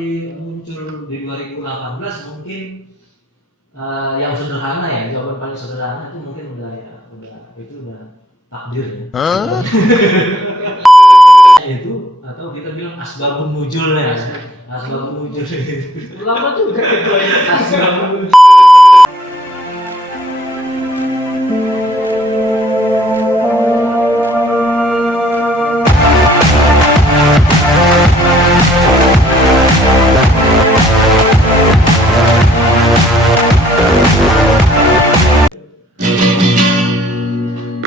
kali muncul di 2018 mungkin yang sederhana ya, jawaban paling sederhana itu mungkin udah itu udah takdir ya. Itu atau kita bilang asbabun nuzul ya. Asbabun nuzul itu. Lama juga itu ya. Asbabun nuzul.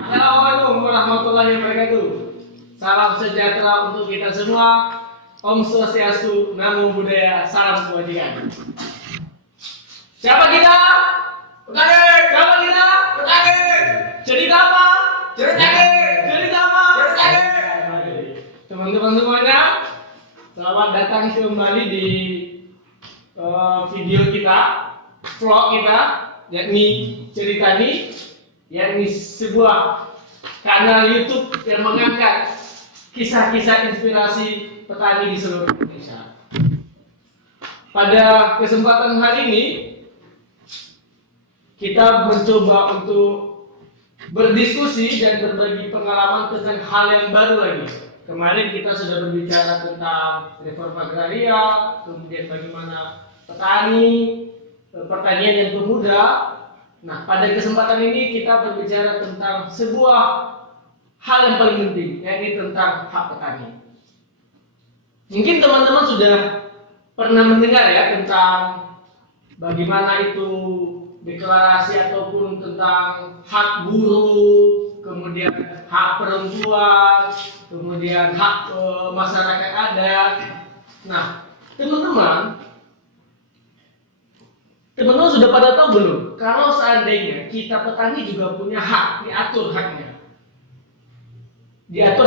Assalamualaikum warahmatullahi wabarakatuh. Salam sejahtera untuk kita semua. Om Swastiastu, Namo Buddhaya, salam kebajikan. Siapa kita? Petani. Siapa kita? Petani. Cerita apa? Cerita apa? Teman-teman semuanya, selamat datang kembali di video kita, vlog kita, yakni cerita ini, yakni sebuah kanal YouTube yang mengangkat kisah-kisah inspirasi petani di seluruh Indonesia. Pada kesempatan hari ini, kita mencoba untuk berdiskusi dan berbagi pengalaman tentang hal yang baru lagi. Kemarin kita sudah berbicara tentang reforma agraria, kemudian bagaimana pertanian yang pemuda. Nah, pada kesempatan ini kita berbicara tentang sebuah hal yang paling penting, yaitu tentang hak petani. Mungkin teman-teman sudah pernah mendengar ya tentang bagaimana itu deklarasi ataupun tentang hak buruh, kemudian hak perempuan, kemudian hak masyarakat adat. Nah, teman-teman sudah pada tahu belum? Kalau seandainya kita petani juga punya hak, diatur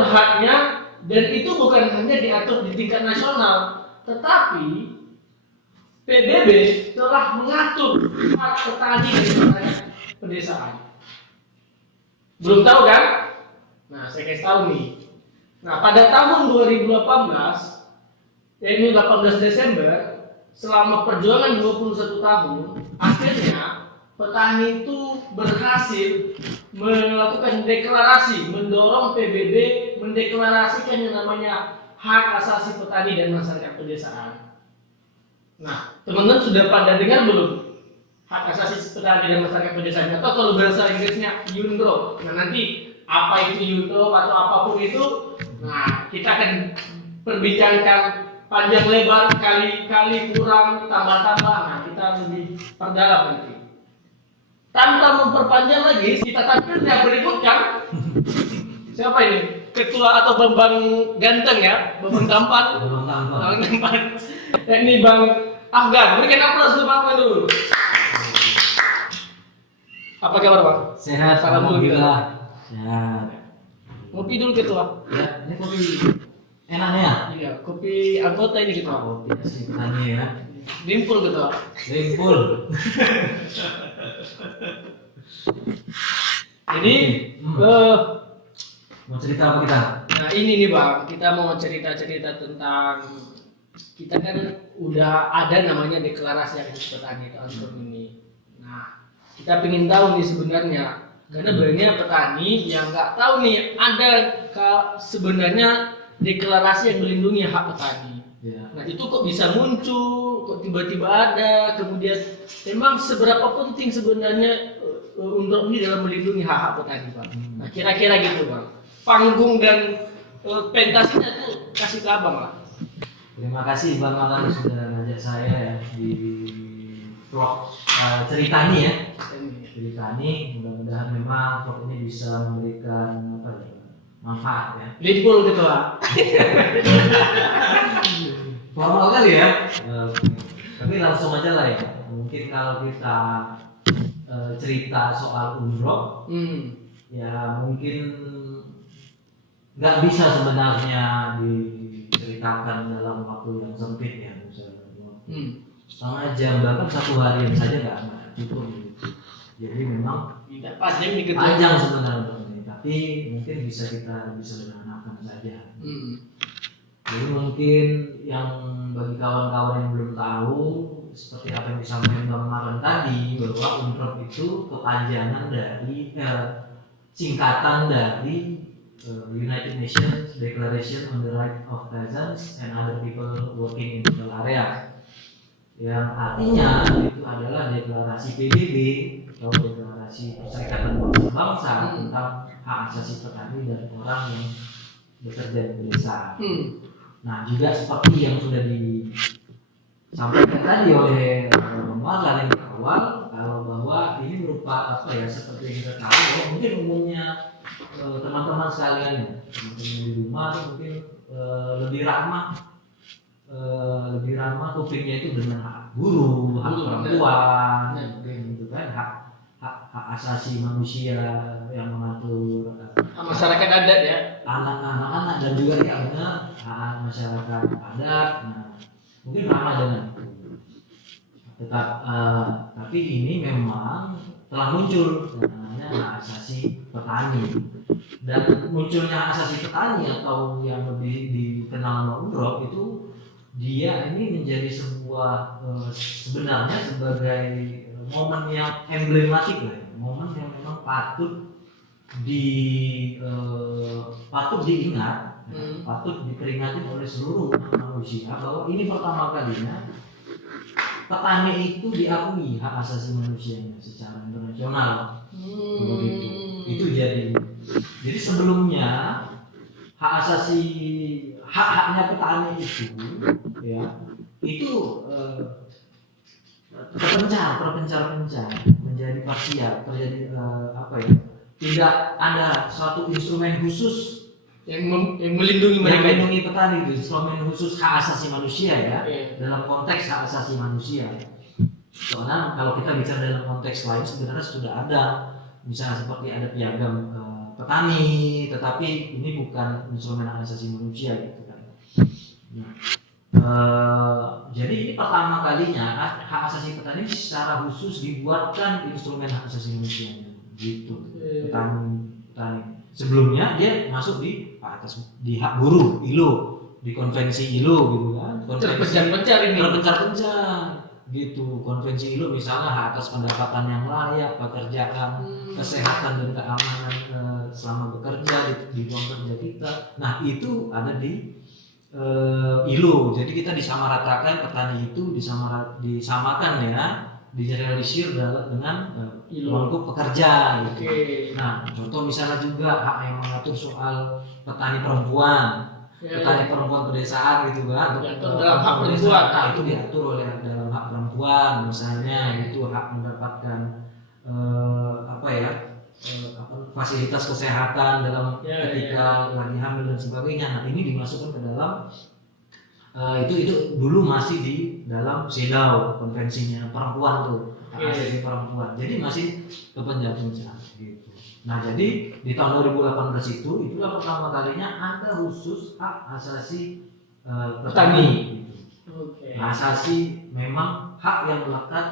haknya, dan itu bukan hanya diatur di tingkat nasional, tetapi PBB telah mengatur hak petani di pedesaan. Belum tahu kan? Nah, saya kasih tahu nih. Nah, pada tahun 2018, yaitu 18 Desember, selama perjuangan 21 tahun, akhirnya petani itu berhasil melakukan deklarasi, mendorong PBB mendeklarasikan yang namanya hak asasi petani dan masyarakat pedesaan. Nah, teman-teman sudah pada dengar belum hak asasi petani dan masyarakat pedesaan? Atau kalau bahasa Inggrisnya UNDROP. Nah, nanti apa itu UNDROP atau apapun itu, nah kita akan perbincangkan panjang lebar, kali-kali kurang, tambah-tambah. Nah, kita lebih perdalam nanti. Tanpa memperpanjang lagi, kita tampil yang berikutkan. Siapa ini? Ketua atau Bambang Ganteng ya? Bambang Tampan. Bambang Tampan. Ini Bang Afgan. Berikan aplaus untuk Bang Afgan dulu. Apa kabar Bang? Sehat, alhamdulillah. Sehat. Ngopi dulu Ketua. Ya, ini kopi enaknya ya? Iya, kopi anggota ini Ketua. Kopi asli petani ya. Dimpul Ketua. Dimpul. Jadi mau cerita apa kita? Nah ini nih Bang, kita mau cerita-cerita tentang, kita kan udah ada namanya deklarasi aktivis petani tahun ini. Nah, kita pengen tahu nih sebenarnya, karena banyak petani yang nggak tahu nih ada sebenarnya deklarasi yang melindungi hak petani. Ya. Nah itu kok bisa muncul, kok tiba-tiba ada, kemudian memang seberapa penting sebenarnya untuk ini dalam melindungi hak-hak petani Bang. Nah kira-kira gitu Bang. Panggung dan pentasinya tuh kasih ke Abang lah. Terima kasih Bang Alan sudah ngajak saya ya di vlog cerita nih ya. Cerita nih, mudah-mudahan memang vlog ini bisa memberikan manfaat ya. Limpul gitu lah. Formal kali ya. Tapi langsung aja lah ya. Mungkin kalau kita cerita soal umroh, ya mungkin nggak bisa sebenarnya diceritakan dalam waktu yang sempit ya, misalnya setengah jam bahkan satu harian saja nggak cukup. Jadi memang tidak panjang panjang sebenarnya ini, tapi mungkin bisa kita sederhanakan saja. Jadi mungkin yang bagi kawan-kawan yang belum tahu, seperti apa yang disampaikan Bang Maran tadi, bahwa UNPROP itu kepanjangan dari singkatan dari United Nations Declaration on the Right of Peasants and Other People Working in Rural Areas, yang artinya itu adalah deklarasi PBB atau deklarasi Perserikatan Bangsa-Bangsa tentang hak asasi petani dan orang yang bekerja di desa. Nah, juga seperti yang sudah disampaikan tadi oleh Marlan yang di awal, kalau bahwa ini berupa apa ya, seperti yang kita tahu, mungkin umumnya teman-teman sekalian ya, teman-teman di rumah mungkin lebih ramah kupingnya itu dengan hak guru, hak perempuan, mungkin gitu kan, hak asasi manusia yang mengatur masyarakat adat ya, anak-anak dan juga ya benar hak masyarakat adat. Nah, mungkin ramah dengan itu. Tapi ini memang telah muncul namanya hak asasi petani, dan munculnya hak asasi petani atau yang lebih dikenal UNPROP itu dia ini menjadi sebuah sebenarnya sebagai momen yang emblematik lah, momen yang memang patut diingat, patut diperingati oleh seluruh manusia bahwa ini pertama kalinya petani itu diakui hak asasi manusianya secara internasional. Begitu. Itu jadi sebelumnya hak-haknya petani itu ya itu terpencar menjadi parsial, terjadi tidak ada suatu instrumen khusus yang melindungi mereka, melindungi petani, itu instrumen khusus hak asasi manusia ya, dalam konteks hak asasi manusia. Soalnya kalau kita bicara dalam konteks lain sebenarnya sudah ada, misalnya seperti ada piagam petani, tetapi ini bukan instrumen hak asasi manusia gitu kan. Jadi ini pertama kalinya hak asasi petani secara khusus dibuatkan instrumen hak asasi manusia gitu. Petani sebelumnya dia masuk di hak buruh ILO, di konvensi ILO gitu kan, terpencar gitu, konvensi ILO misalnya hak atas pendapatan yang layak, pekerjaan, kesehatan dan keamanan selama bekerja di ruang kerja kita. Nah itu ada di ILO, jadi kita disamaratakan, petani itu disamakan ya, digeneralisir dengan kelompok pekerja gitu. Nah contoh misalnya juga hak yang mengatur soal petani perempuan, petani perempuan pedesaan gitu kan, dalam hak perempuan. Nah itu diatur oleh dalam hak perempuan, misalnya itu hak mendapatkan fasilitas kesehatan dalam ketika lagi hamil dan sebagainya. Nah ini dimasukkan ke dalam itu dulu masih di dalam CEDAW, konvensinya perempuan tuh, hak asasi perempuan. Jadi masih kepenjara gitu. Nah jadi di tahun 2018 itulah pertama kalinya ada khusus hak asasi petani gitu. Hak asasi memang hak yang melekat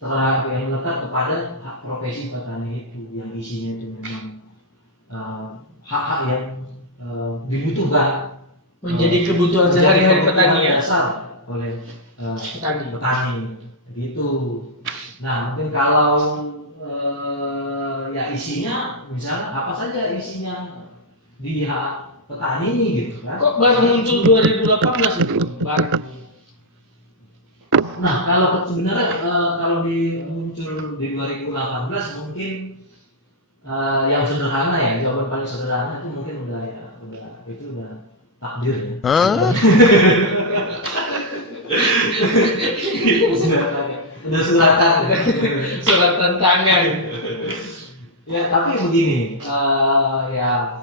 kepada hak profesi petani itu, yang isinya itu memang hak-hak yang dibutuhkan, menjadi kebutuhan sehari-hari petani ya, dasar oleh petani begitu. Nah mungkin kalau ya isinya misalnya apa saja isinya di hak petani ini gitu kan. Kok baru muncul 2018 itu baru? Nah kalau sebenarnya kalau muncul di 2018 mungkin yang sederhana ya, jawaban paling sederhana itu mungkin udah takdir ya. Udah suratan tangan. Ya tapi begini, ya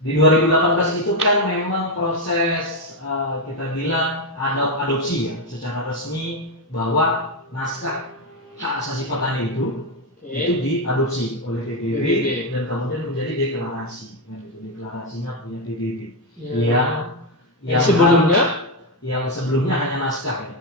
di 2018 itu kan memang proses kita bilang adopsi ya, secara resmi bahwa naskah hak asasi petani itu diadopsi oleh PBB dan kemudian menjadi deklarasi. Nah, itu deklarasinya punya PBB. Yang sebelumnya hanya naskah ya,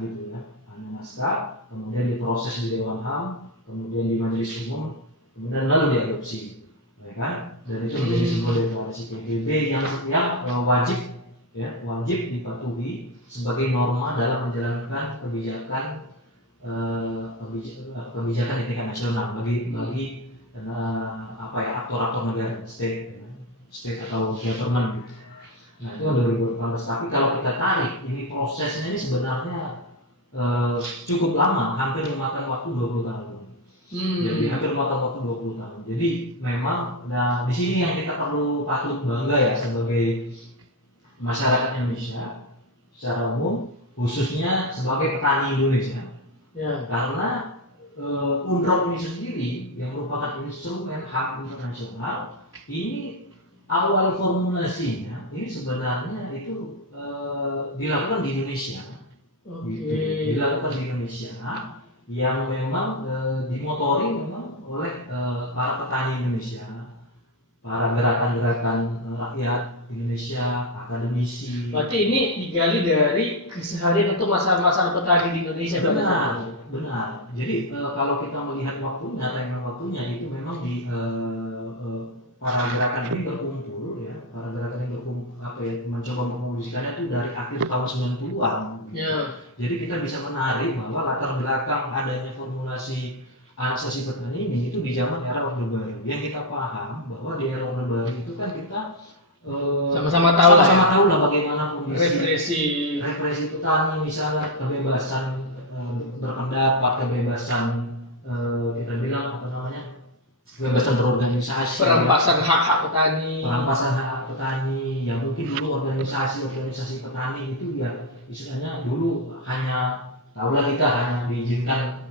gitu ya, hanya naskah, kemudian diproses di Dewan HAM, kemudian di Majelis Umum, kemudian lalu diadopsi, ya kan? dan itu menjadi sebuah deklarasi PBB yang wajib wajib dipatuhi sebagai norma dalam menjalankan kebijakan kebijakan di tingkat nasional bagi aktor-aktor negara, state atau government. Nah itu 2018. Tapi kalau kita tarik ini prosesnya ini sebenarnya cukup lama, hampir memakan waktu 20 tahun. Jadi hampir memakan waktu 20 tahun. Jadi memang, nah di sini yang kita perlu patut bangga ya sebagai masyarakat Indonesia secara umum, khususnya sebagai petani Indonesia. Ya. Karena UNROP ini sendiri yang merupakan instrumen HAM internasional, ini awal formulasinya ini sebenarnya itu dilakukan di Indonesia. Dilakukan di Indonesia yang memang dimotori memang oleh para petani Indonesia, para gerakan-gerakan rakyat Indonesia, akademisi. Berarti ini digali dari keseharian atau masalah-masalah petani di Indonesia. Benar. Jadi kalau kita melihat waktunya, timeline waktunya itu memang di para gerakan ini berkumpul ya, para gerakan ini berkumpul mencoba memulihkannya itu dari akhir tahun 90-an. Ya. Jadi kita bisa menarik bahwa latar belakang adanya formulasi asasi petani ini itu di zaman era Orde Baru. Yang kita paham bahwa di era Orde Baru itu kan kita sama-sama tahu lah bagaimana kondisi represi petani, misalnya kebebasan berpendapat, kebebasan kita bilang kebebasan berorganisasi, perampasan hak-hak petani, yang mungkin dulu organisasi petani itu ya istilahnya dulu hanya tahulah kita hanya diizinkan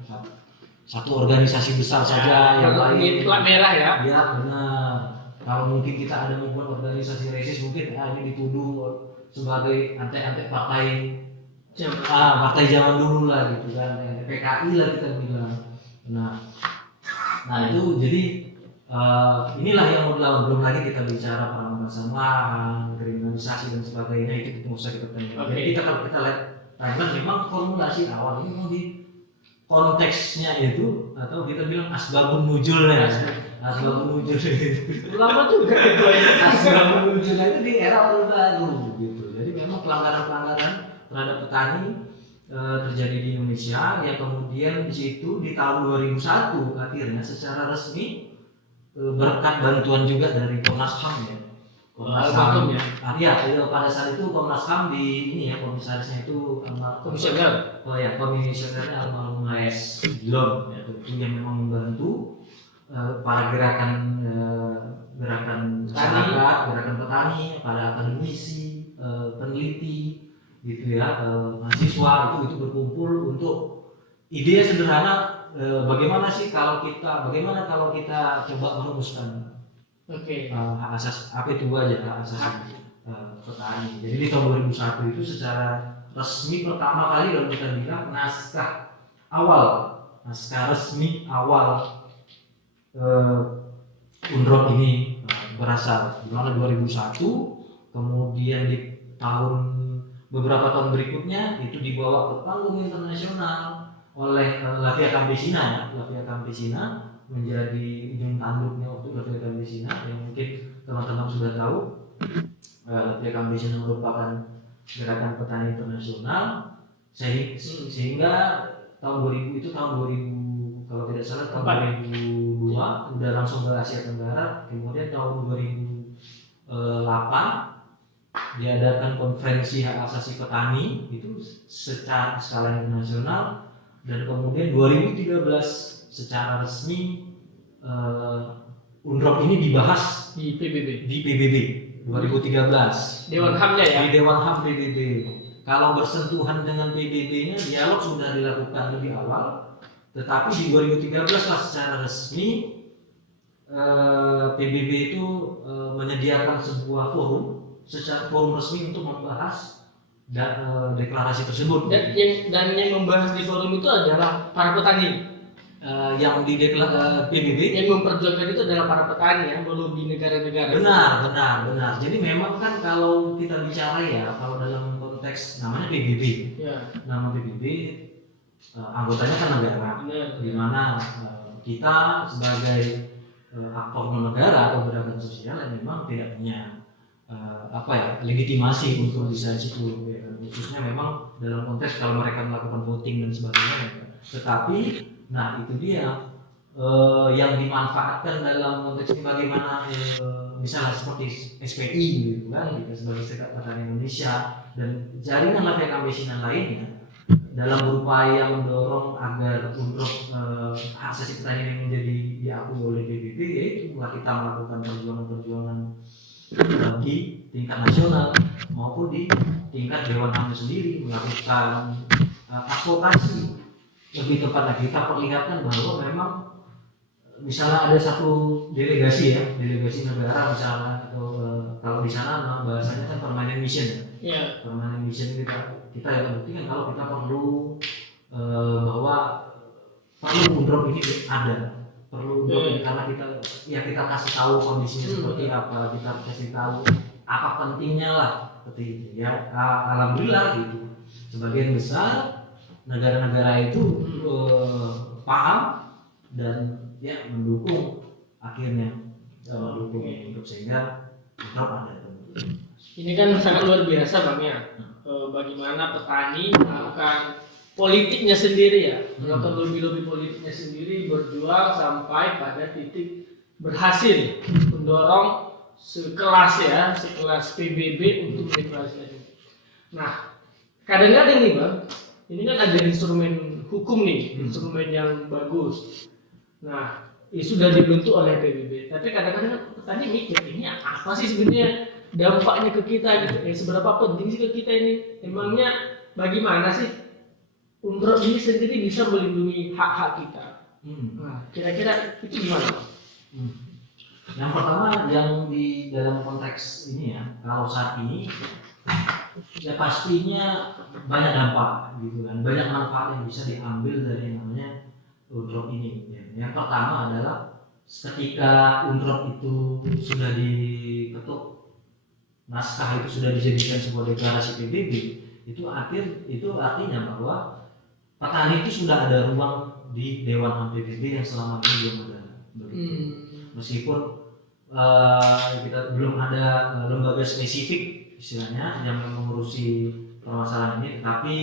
satu organisasi besar saja yang lain merah ya. Ya benar. Kalau mungkin kita ada membuat organisasi resis mungkin ini dituduh sebagai antek-antek partai zaman dulu lah gitu kan, PKI lah kita bilang. Nah itu jadi inilah yang mau dilawan. Belum lagi kita bicara perampasan lahan, kriminalisasi dan sebagainya, itu nggak usah kita tanya. Jadi kalau kita lihat timeline memang formulasi awal ini memang di konteksnya itu atau kita bilang asbabun nuzulnya. Asbabun nuzul itu lama juga itu. Asbabun nuzulnya itu di era Orde Baru gitu. Jadi memang pelanggaran terhadap petani terjadi di Indonesia, yang kemudian di situ di tahun 2001 akhirnya secara resmi berkat bantuan juga dari Komnas HAM ya. Komnas HAM ya. Pada saat itu Komnas HAM di ini ya, komisarisnya itu komisioner. Komisionernya almarhum HS Dilon ya, itu yang memang membantu para gerakan masyarakat, gerakan petani, para akademisi, peneliti gitu ya, mahasiswa itu berkumpul untuk ide sederhana bagaimana kalau kita coba merumuskan hak asasi hak asasi petani. Jadi di tahun 2001 itu secara resmi pertama kali kalau kita bilang naskah resmi awal UNROP ini berasal di mana 2001, kemudian di beberapa tahun berikutnya itu dibawa ke panggung internasional oleh Lavia Campesina menjadi ujung tanduknya waktu Lavia Campesina, yang mungkin teman-teman sudah tahu. Lavia Campesina merupakan gerakan petani internasional sehingga tahun 2000 kalau tidak salah tahun 2002 udah langsung ke Asia Tenggara, kemudian tahun 2008 diadakan konferensi hak asasi petani itu secara skala internasional, dan kemudian 2013 secara resmi UNROP ini dibahas di PBB 2013 Dewan HAM-nya ya. Di Dewan HAM PBB. Kalau bersentuhan dengan PBB-nya dialog sudah dilakukan lebih awal, tetapi di 2013 lah secara resmi PBB itu menyediakan sebuah forum resmi untuk membahas deklarasi tersebut. Dan yang membahas di forum itu adalah para petani. Yang di PBB yang memperjuangkan itu adalah para petani ya, belum di negara-negara. Benar. Jadi memang kan kalau kita bicara ya, kalau dalam konteks namanya PBB, nama PBB anggotanya kan negara, di mana kita sebagai aktor non negara atau gerakan sosial yang memang tidak punya legitimasi untuk bisa situ, ya kan? Khususnya memang dalam konteks kalau mereka melakukan voting dan sebagainya, ya kan? Tetapi nah itu dia yang dimanfaatkan dalam konteks ini bagaimana misalnya seperti SPI gitu kan, gitu, sebagai Serikat Petani Indonesia dan jaringan Lafaya Campesinan lainnya dalam berupaya mendorong agar untuk hak asasi petani ini menjadi diakui oleh PBB, yaitu kita melakukan perjuangan-perjuangan di tingkat nasional maupun di tingkat Dewan HAM sendiri, melakukan advokasi. Lebih tepatnya kita perlihatkan bahwa memang misalnya ada satu delegasi negara misalnya, atau kalau di sana bahasanya kan permanent mission ya. Permanent mission kita ya buktikan kalau kita perlu bahwa perlu UNDROP ini ada, perlu UNDROP ini karena kita kasih tahu kondisinya seperti apa, kita kasih tahu apa pentingnya lah seperti itu ya. Alhamdulillah gitu, sebagian besar negara-negara itu paham dan ya mendukung, akhirnya mendukung untuk sehingga UNDROP ada. Ini kan sangat luar biasa Bang ya. Bagaimana petani melakukan politiknya sendiri ya, melakukan lobby-lobby politiknya sendiri, berjuang sampai pada titik berhasil mendorong sekelas PBB untuk deklarasi. Nah, kadang-kadang nih Bang, ini kan ada instrumen hukum nih, instrumen yang bagus. Nah, sudah dibentuk oleh PBB, tapi kadang-kadang petani mikir ini apa sih sebenarnya dampaknya ke kita gitu, seberapa penting sih ke kita ini, emangnya bagaimana sih UNDROP ini sendiri bisa melindungi hak-hak kita. Nah, kira-kira itu gimana? Yang pertama yang di dalam konteks ini ya, kalau saat ini ya pastinya banyak dampak gitu kan, banyak manfaat yang bisa diambil dari namanya UNDROP ini ya. Yang pertama adalah ketika UNDROP itu sudah diketuk, naskah itu sudah dijadikan sebuah deklarasi PBB, itu artinya bahwa petani itu sudah ada ruang di Dewan HAM PBB yang selama ini belum ada. Meskipun kita belum ada lembaga spesifik istilahnya yang mengurusi permasalahan ini, tetapi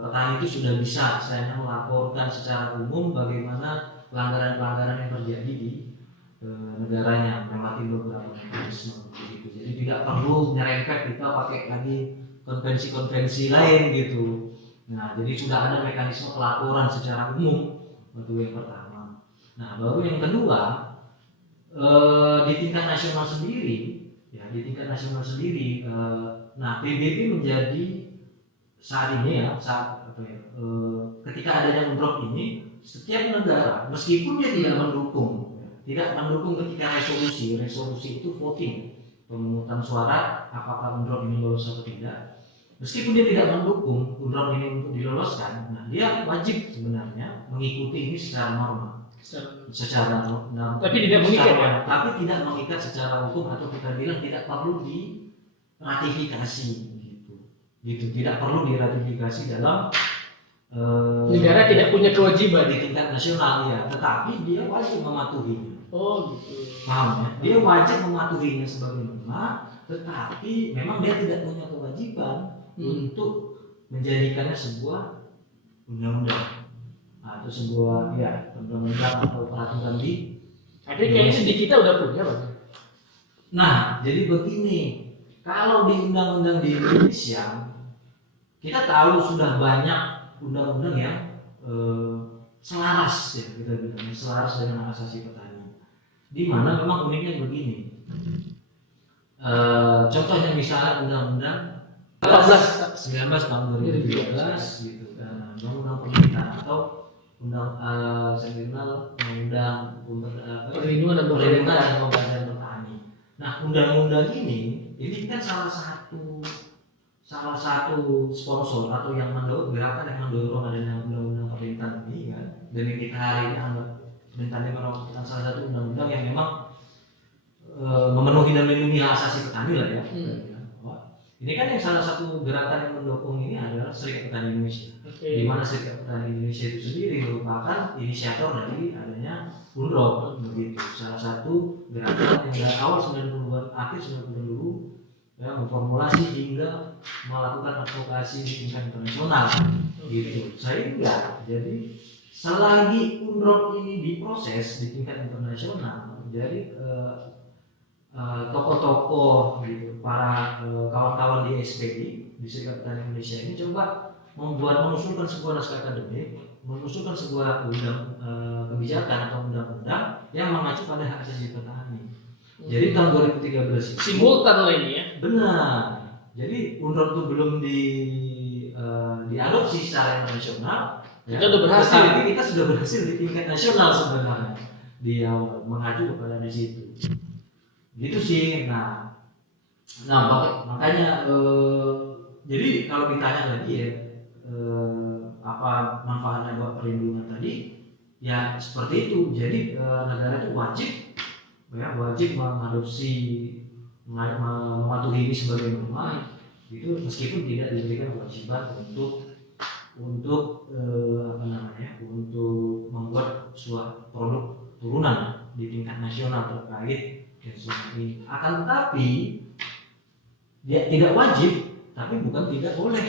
petani itu sudah bisa istilahnya melaporkan secara umum bagaimana pelanggaran-pelanggaran yang terjadi di negaranya melewati beberapa mekanisme gitu. Jadi tidak perlu nyerempet kita pakai lagi konvensi-konvensi lain gitu. Nah, jadi sudah ada mekanisme pelaporan secara umum, itu yang pertama. Nah, baru yang kedua, di tingkat nasional sendiri, nah PBB menjadi saat ini ya, ketika adanya UNDROP ini, setiap negara meskipun dia tidak mendukung ketika resolusi itu voting, pemungutan suara apakah UNDROP ini lolos atau tidak. Meskipun dia tidak mendukung UNDROP ini untuk diloloskan, nah dia wajib sebenarnya mengikuti ini secara normal. Tapi tidak mengikat ya? Tapi tidak mengikat secara hukum, atau kita bilang tidak perlu diratifikasi gitu. Tidak perlu diratifikasi dalam negara tidak punya kewajiban di tingkat nasional ya, tetapi dia wajib mematuhinya. Oh gitu. Paham ya? Dia wajib mematuhinya sebagai norma, tetapi memang dia tidak punya kewajiban untuk menjadikannya sebuah undang-undang atau sebuah undang-undang atau peraturan di. Tapi kayaknya di kita udah punya Bang. Nah, jadi begini, kalau di undang-undang di Indonesia kita tahu sudah banyak undang-undang yang selaras ya, kita bilang selaras dengan hak asasi petani. Di mana memang uniknya begini. Contohnya misalnya undang-undang 19 tahun 2012 gitu kan, undang-undang pemerintahan atau undang perlindungan dan pemberdayaan petani. Nah, undang-undang ini kan salah satu sponsor atau yang mendorong gerakan yang mendorong adanya undang-undang pemerintahan ini kan. Dan yang kita hari ini anggap pemerintahan merupakan salah satu undang-undang yang memang memenuhi dan melindungi hak asasi petani lah ya. Ini kan yang salah satu gerakan yang mendukung ini adalah Serikat Petani Indonesia. Di mana Serikat Petani Indonesia itu sendiri merupakan inisiator dari adanya UNROP begitu. Salah satu gerakan yang dari awal 90-an, akhir 90-an dulu ya, memformulasi hingga melakukan advokasi di tingkat internasional gitu. Saya enggak. Jadi selagi UNROP ini diproses di tingkat internasional, jadi tokoh-tokoh gitu, para kawan-kawan di SPI di Serikat Petani Indonesia ini coba mengusulkan sebuah naskah akademik, mengusulkan sebuah kebijakan atau undang-undang yang mengacu pada hak asasi petani. Jadi tahun 2013 itu simultan lagi ya. benar. Jadi UNROP itu belum diadopsi secara internasional. Kita udah berhasil. Tapi kita sudah berhasil di tingkat nasional sebenarnya. Dia mengacu kepada di situ. Gitu sih. Nah makanya jadi kalau ditanya tadi ya apa manfaatnya buat perlindungan tadi ya seperti itu. Jadi negara itu wajib mengadopsi mematuhi ini sebagai norma itu meskipun tidak diberikan kewajiban untuk membuat suatu produk turunan di tingkat nasional terkait ini. Akan tetapi dia tidak wajib, tapi bukan tidak boleh.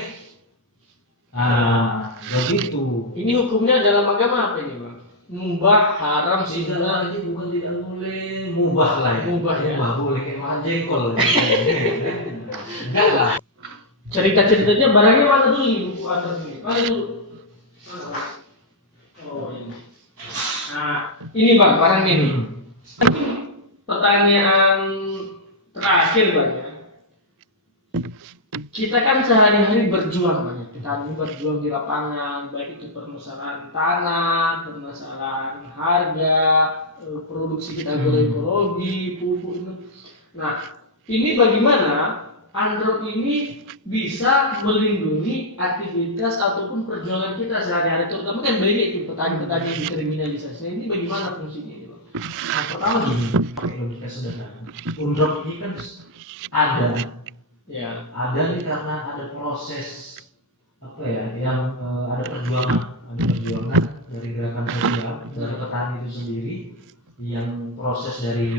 Begitu. Ini hukumnya dalam agama apa ini, Bang? Mubah, haram, Tidak sunnah. lagi bukan tidak boleh, mubah lah ya. Mubah ya. Mubah boleh kayak makan jengkol. Enggak lah. Cerita-ceritanya barangnya mana dulu di buku atas ini? Mana dulu? Oh ini. Nah, ini Bang, barangnya ini. Pertanyaan terakhir Bang ya. Kita kan sehari-hari berjuang Bang. Kita berjuang di lapangan, baik itu permasalahan tanah, permasalahan harga, produksi kita agroekologi, pupuk itu. Nah, ini bagaimana UNROP ini bisa melindungi aktivitas ataupun perjuangan kita sehari-hari, terutama kan banyak itu petani-petani yang dikriminalisasi. Nah, ini bagaimana fungsinya ini, Bang? Nah, pertama gini, logika sederhana. UNROP ini kan ada nih karena ada proses yang ada perjuangan dari gerakan sosial dari petani itu sendiri yang proses dari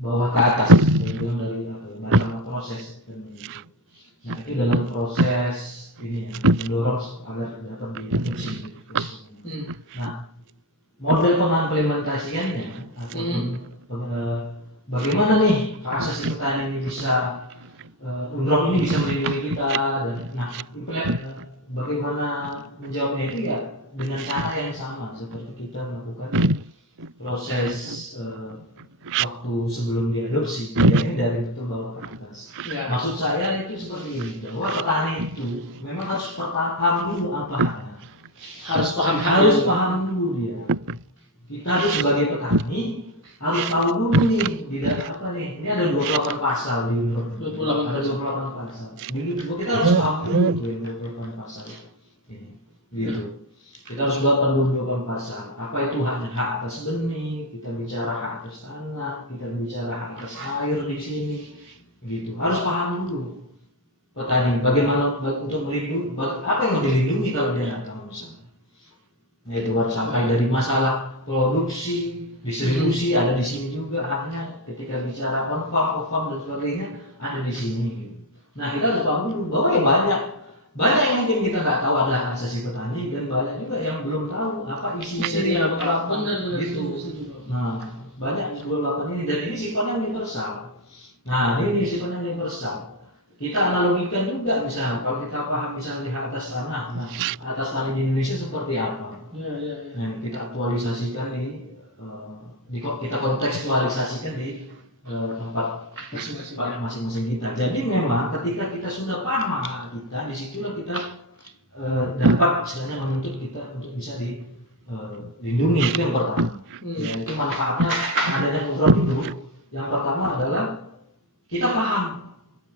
bawah ke atas, dari proses. Nah itu dalam proses ini ya, mendorong agar dapat diadopsi. Nah model pengimplementasiannya ataupun bagaimana nih hak asasi petani ini bisa UNROP ini bisa melindungi kita dan bagaimana menjawabnya itu ya dengan cara yang sama seperti kita melakukan proses waktu sebelum diadopsi, ini dari betul bawah ke atas. Maksud saya itu seperti ini, bahwa petani itu memang harus paham dulu apa haknya. Harus paham dulu dia. Kita harus sebagai petani harus tahu dulu nih ini ada 28 pasal di UNROP. Ada 28 pasal. Kita harus paham dulu 28 pasal ini. Gitu. Kita harus buat 28 pasal. Apa itu hak atas benih, kita bicara hak atas tanah, kita bicara hak atas air di sini. Gitu. Harus paham dulu petani bagaimana untuk melindungi, apa yang mau dilindungi kalau dia nggak tahu misalnya. Yaitu harus sampai dari masalah produksi, distribusi ada di sini juga haknya. Ketika bicara on farm dan sebagainya ada di sini. Nah kita harus paham dulu bahwa ya banyak yang mungkin kita nggak tahu adalah asasi petani dan banyak juga yang belum tahu apa isi dari apa gitu. Nah banyak sebelum ini dan ini sifatnya universal. Nah ini sifatnya universal. Kita analogikan juga misalnya kalau kita paham bisa melihat atas tanah. Nah atas tanah di Indonesia seperti apa? Nah, kita aktualisasikan kita kontekstualisasikan di tempat masing-masing kita. Jadi memang ketika kita sudah paham hak kita, disitulah kita dapat istilahnya menuntut kita untuk bisa dilindungi. Itu yang pertama. Itu manfaatnya adanya UNROP itu. Yang pertama adalah kita paham,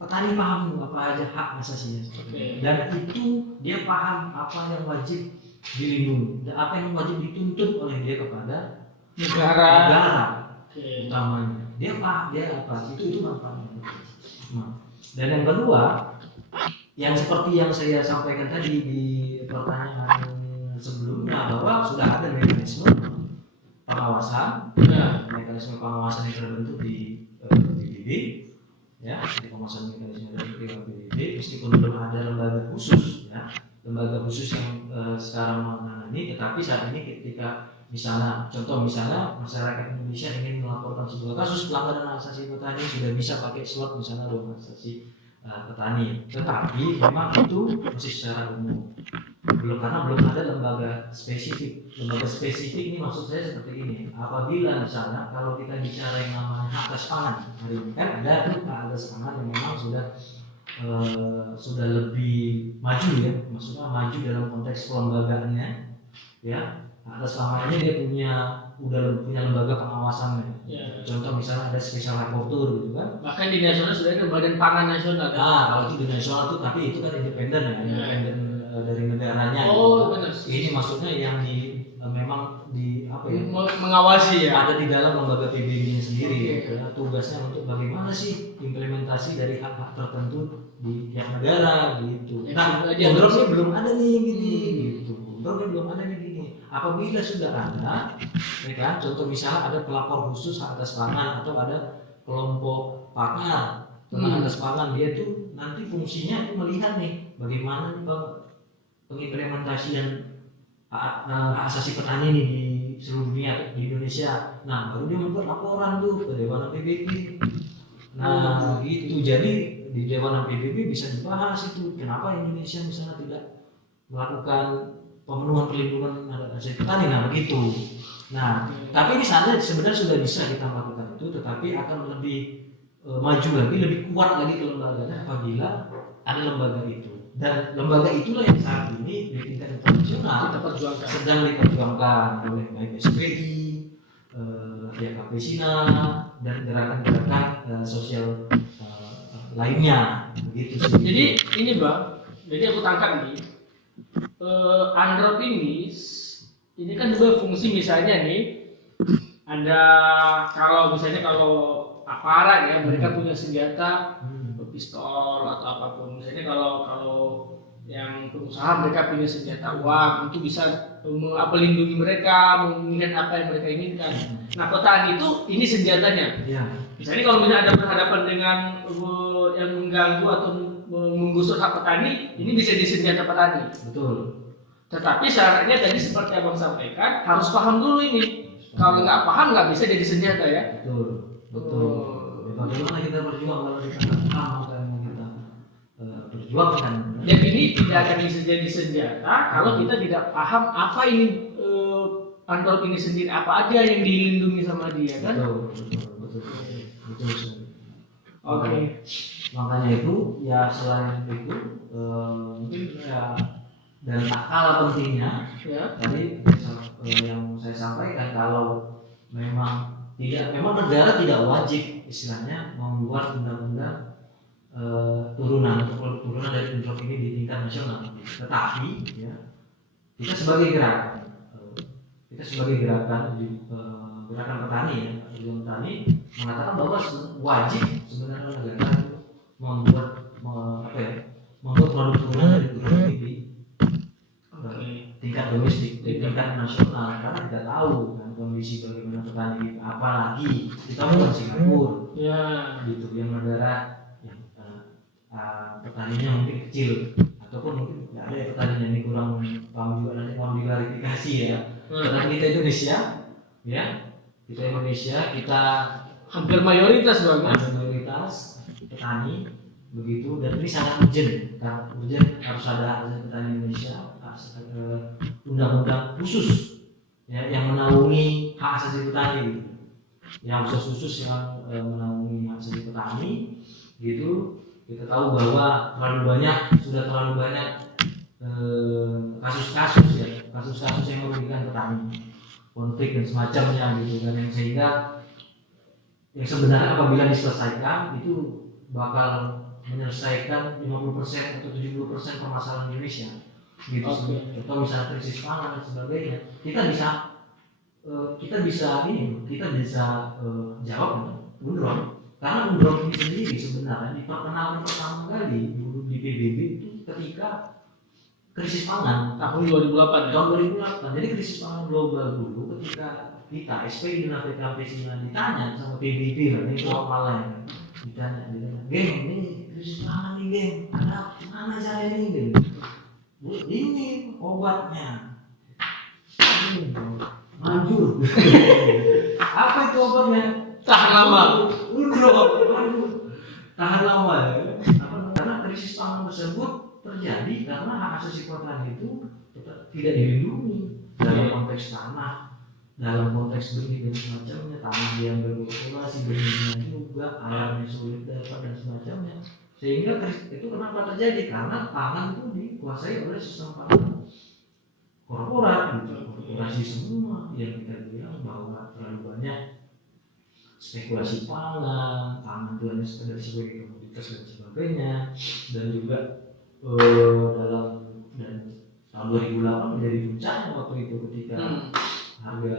petani paham apa aja hak asasinya. Dan itu dia paham apa yang wajib dilindungi dan apa yang wajib dituntut oleh dia kepada negara utamanya. Dia paham dia apa itu manfaatnya. Nah, Dan yang kedua, yang seperti yang saya sampaikan tadi di pertanyaan sebelumnya, bahwa sudah ada mekanisme pengawasan, mekanisme pengawasan yang terbentuk di PBB, ya, di pengawasan mekanisme dari PBB, meskipun belum ada lembaga khusus, ya, lembaga khusus yang sekarang menangani, tetapi saat ini ketika misalnya, contoh misalnya masyarakat Indonesia ingin melaporkan sebuah kasus pelanggaran hak asasi petani, sudah bisa pakai slot misalnya rumah asasi petani, tetapi memang itu masih secara umum, karena belum ada lembaga spesifik. Lembaga spesifik ini maksud saya seperti ini, apabila misalnya kalau kita bicara yang namanya hak atas pangan, hari ini kan ada tuh hak atas pangan yang memang sudah lebih maju, ya, maksudnya maju dalam konteks pelembagaannya, ya. Atas pangannya dia udah punya lembaga pengawasannya. Ya. Contoh misalnya ada special rapporteur gitu kan. Bahkan di nasional sudah ada Badan Pangan Nasional. Nah, kalau itu di nasional tuh, tapi itu kan independen, ya, independen dari negaranya. Oh, gitu. Benar. Ini maksudnya yang memang di apa ya? Mengawasi, ya. Ada di dalam lembaga PBB sendiri, ya. Tugasnya untuk bagaimana sih implementasi dari hak-hak tertentu di tiap negara gitu. Nah, kontrolnya belum ada nih gini gitu. Kontrolnya belum ada nih gini. Apabila sudah ada, ya kan, contoh misalnya ada pelapor khusus hak atas pangan atau ada kelompok pakar tentang atas pangan, dia tuh nanti fungsinya itu melihat nih bagaimana pengimplementasian hak asasi petani ini di seluruh dunia, di Indonesia. Nah, baru dia membuat laporan tuh ke Dewan PBB. Nah, itu jadi di Dewan PBB bisa dibahas itu kenapa Indonesia misalnya tidak melakukan pemenuhan perlindungan hasil petani, nah begitu. Nah, tapi ini sebenarnya sudah bisa kita lakukan itu, tetapi akan lebih maju lagi, lebih kuat lagi kelembagaannya apabila ada lembaga itu. Dan lembaga itulah yang saat ini di tingkat internasional sedang diperjuangkan oleh baik SPI, FKP Sina, dan gerakan-gerakan sosial lainnya, begitu sih. Jadi ini Bang, jadi aku tangkap nih. Android ini kan juga fungsi, misalnya nih ada, kalau misalnya kalau aparat, ya, mereka punya senjata, pistol atau apapun. Misalnya kalau yang pengusaha, mereka punya senjata uang untuk bisa melindungi mereka, mengingat apa yang mereka inginkan. Nah, petani itu ini senjatanya. Misalnya kalau misalnya ada berhadapan dengan yang mengganggu atau menggusur hak petani, ini bisa jadi senjata petani. Betul. Tetapi syaratnya tadi seperti abang sampaikan, harus paham dulu ini. Kalau nggak paham nggak bisa jadi senjata, ya. Betul. Bagaimana kita berjuang kalau kita nggak paham apa yang kita perjuangkan? Dan ini tidak akan bisa jadi senjata kalau kita tidak paham apa ini Android ini sendiri, apa aja yang dilindungi sama dia, kan? Betul. Oke. Makanya itu, ya, selain itu mungkin ya, dan tak kalah pentingnya, ya, tadi yang saya sampaikan, kalau memang negara tidak wajib istilahnya membuat undang-undang turunan dari Android ini di tingkat nasional, tetapi, ya, kita sebagai gerakan gerakan petani, ya, petani mengatakan bahwa wajib sebenarnya negara itu membuat produk turunan dari Android ini di tingkat domestik, di tingkat nasional, karena kita tahu kan kondisi bagaimana petani, apalagi kita bukan Singapura, ya, gitu, yang negara yang petaninya mungkin kecil, ataupun mungkin nggak ada ya petaninya, ini kurang paham juga, nanti mau diklarifikasi, ya. Karena kita Indonesia, ya, kita hampir mayoritas banget, petani, begitu, dan ini sangat urgent, harus ada petani Indonesia, undang-undang khusus, ya, yang menaungi hak asasi petani, yang khusus yang menaungi hak asasi petani, gitu. Kita tahu bahwa sudah terlalu banyak kasus-kasus yang merugikan petani, konflik dan semacamnya, gitu kan, yang sehingga yang sebenarnya apabila diselesaikan itu bakal menyelesaikan 50% atau 70% permasalahan Indonesia, gitu. Contoh misalnya krisis pangan dan sebagainya, kita bisa jawab beneran Karena Umroh ini sendiri sebenarnya diperkenalkan pertama kali dulu di PBB itu ketika krisis pangan tahun 2008 ya. tahun 2008. Jadi krisis pangan global dulu ketika kita SPI dan APKP ditanya sama PBB lah, ini normalnya ditanya, geng ini krisis pangan nih geng, ada mana cara ini geng? Ini obatnya, manjur. Apa itu obatnya? Tahan lama. Tahan lama ya. Karena krisis pangan tersebut terjadi karena hak asasi petani itu tidak dilindungi dalam konteks tanah, dalam konteks benih dan semacamnya, tanah yang berpopulasi, benihnya juga, airnya sulit dapat dan semacamnya. Sehingga itu kenapa terjadi? Karena pangan itu dikuasai oleh sistem pangan korporat, korporasi semua, yang kita bilang bahwa terlalu banyak spekulasi pangan itu hanya sekedar sebagai komoditas dan sebagainya, dan juga dalam tahun 2008 menjadi puncaknya waktu itu ketika harga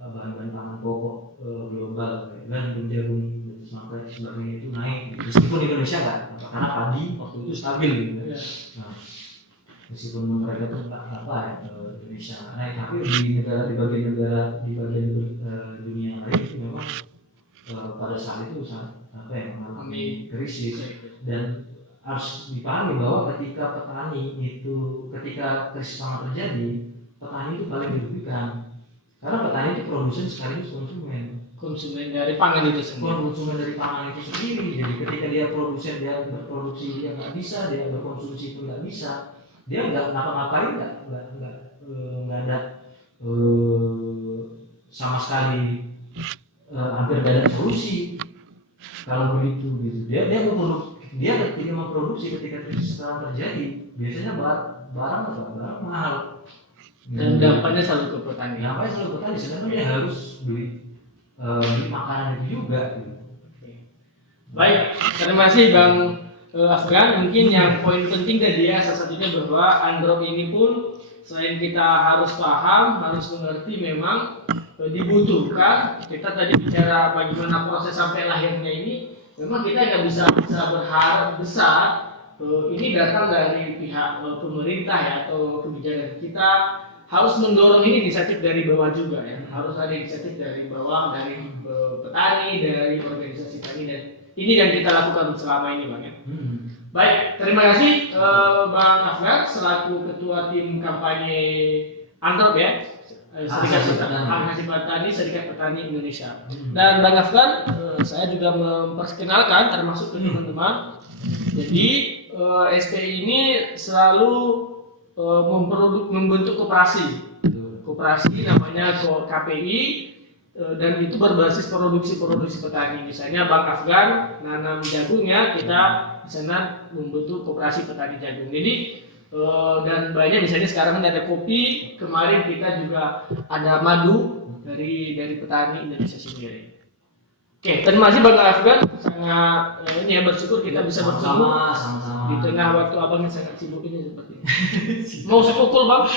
bahan-bahan pangan pokok global dan jagung dan sebagainya itu naik, meskipun Indonesia nggak, karena padi waktu itu stabil gitu. Nah, meskipun mereka tuh nggak apa ya, Indonesia naik, tapi di bagian dunia lain itu memang pada saat itu mengalami krisis. Dan harus dipahami bahwa ketika petani itu, ketika krisis pangan terjadi, petani itu paling dirugikan karena petani itu produsen sekaligus konsumen dari pangan itu sendiri. Konsumen dari pangan itu sendiri. Jadi ketika dia produsen, dia berproduksi, dia nggak bisa, dia berkonsumsi pun nggak bisa, dia nggak ngapa-ngapain, nggak ada sama sekali hampir nggak ada solusi. Kalau begitu gitu, dia tidak memproduksi ketika krisis pangan terjadi, biasanya barang mahal. Dan dampaknya selalu ke petani. Dampaknya selalu ke petani, sebenarnya dia harus beli makanan itu juga. Baik, terima kasih Bang Afgan. Mungkin yang poin penting tadi ya, salah satunya bahwa Android ini pun selain kita harus paham, harus mengerti, memang dibutuhkan. Kita tadi bicara bagaimana proses sampai lahirnya ini, memang kita nggak bisa berharap besar ini datang dari pihak pemerintah ya, atau kebijakan. Kita harus mendorong ini inisiatif dari bawah juga ya, harus ada inisiatif dari bawah, dari petani, dari organisasi tani, dan ini yang kita lakukan selama ini Bang ya. Baik, terima kasih Bang Afgan selaku ketua tim kampanye Androp ya, Serikat Petani Indonesia. Dan Bang Afgan, saya juga memperkenalkan termasuk ke teman-teman. Jadi SPI ini selalu membentuk koperasi namanya KPI, dan itu berbasis produksi petani. Misalnya Bang Afgan nanam jagungnya, kita di sana membentuk koperasi petani jagung. Jadi dan banyak, misalnya sekarang ada kopi, kemarin kita juga ada madu dari petani Indonesia sendiri. Oke, terima kasih Bang Afgan, sangat ini ya, bersyukur kita bisa bertemu di tengah waktu abang yang sangat sibuk ini seperti ini. Mau sepukul Bang?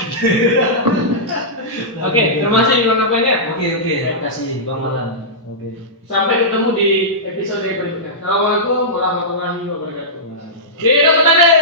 Oke, terima kasih Bang Afgan ya. Oke, terima kasih Bang Malan. Oke. Sampai ketemu di episode berikutnya. Assalamualaikum warahmatullahi wabarakatuh. Hidup petani.